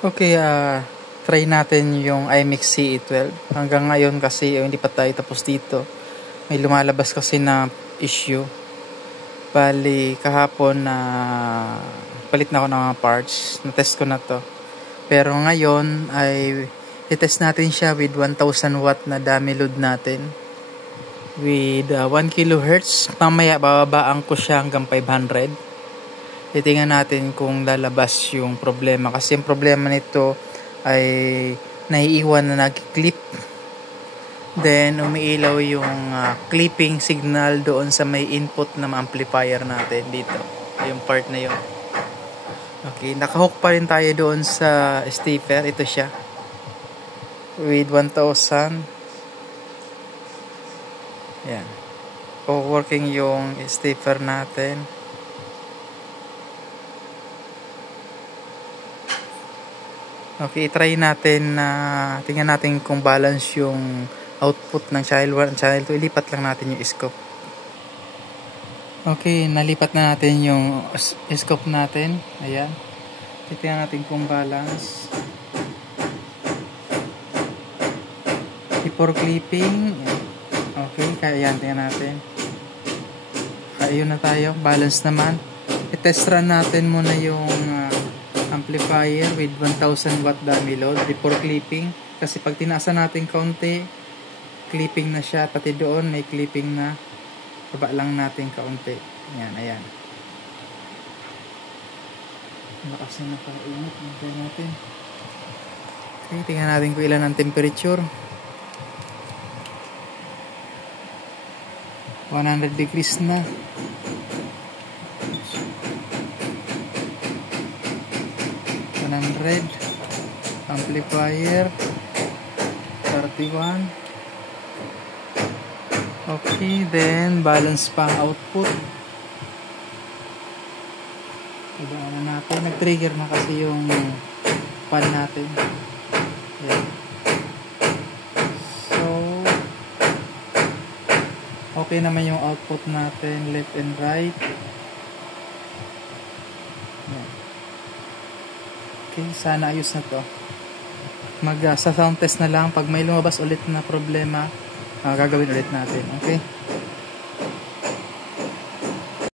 Okay, try natin yung iMix CE12. Hanggang ngayon kasi hindi pa tayo tapos dito. May lumalabas kasi na issue. Bali, kahapon na palit na ako ng mga parts. Na-test ko na to. Pero ngayon ay i-test natin siya with 1000 watt na dummy load natin. With 1 kHz. Mamaya bababaan ko siya hanggang 500. Titingnan natin kung lalabas yung problema. Kasi yung problema nito ay naiiwan na nag-clip. Then, umiilaw yung clipping signal doon sa may input na amplifier natin dito. Yung part na yun. Okay, nakahook pa rin tayo doon sa stepper. Ito siya. With 1000. Yan. Working yung stepper natin. Okay, try natin na tingnan natin kung balance yung output ng channel 1 at channel 2. Ilipat lang natin yung scope. Okay, nalipat na natin yung scope natin. Ayan. Tingnan natin kung balance. Before clipping. Okay, kaya yan, tingnan natin. Ayun na tayo. Balance naman. I-test run natin muna yung amplifier with 1000 watt dummy load before clipping, kasi pag tinaasa natin kaunti, clipping na siya, pati doon may clipping na. Baba lang natin kaunti. Ayan. Kasi nakainit. Tingnan natin. Okay, tingnan natin kung ilan ang temperature. 100 degrees na. Red amplifier 31. Okay, then balance pa ang output. Ibaan na natin. Nag-trigger na kasi yung pan natin. Ayan. So okay naman yung output natin, left and right. Ayan. Okay, sana ayos na to. Sa sound test na lang. Pag may lumabas ulit na problema, gagawin ulit natin. Okay?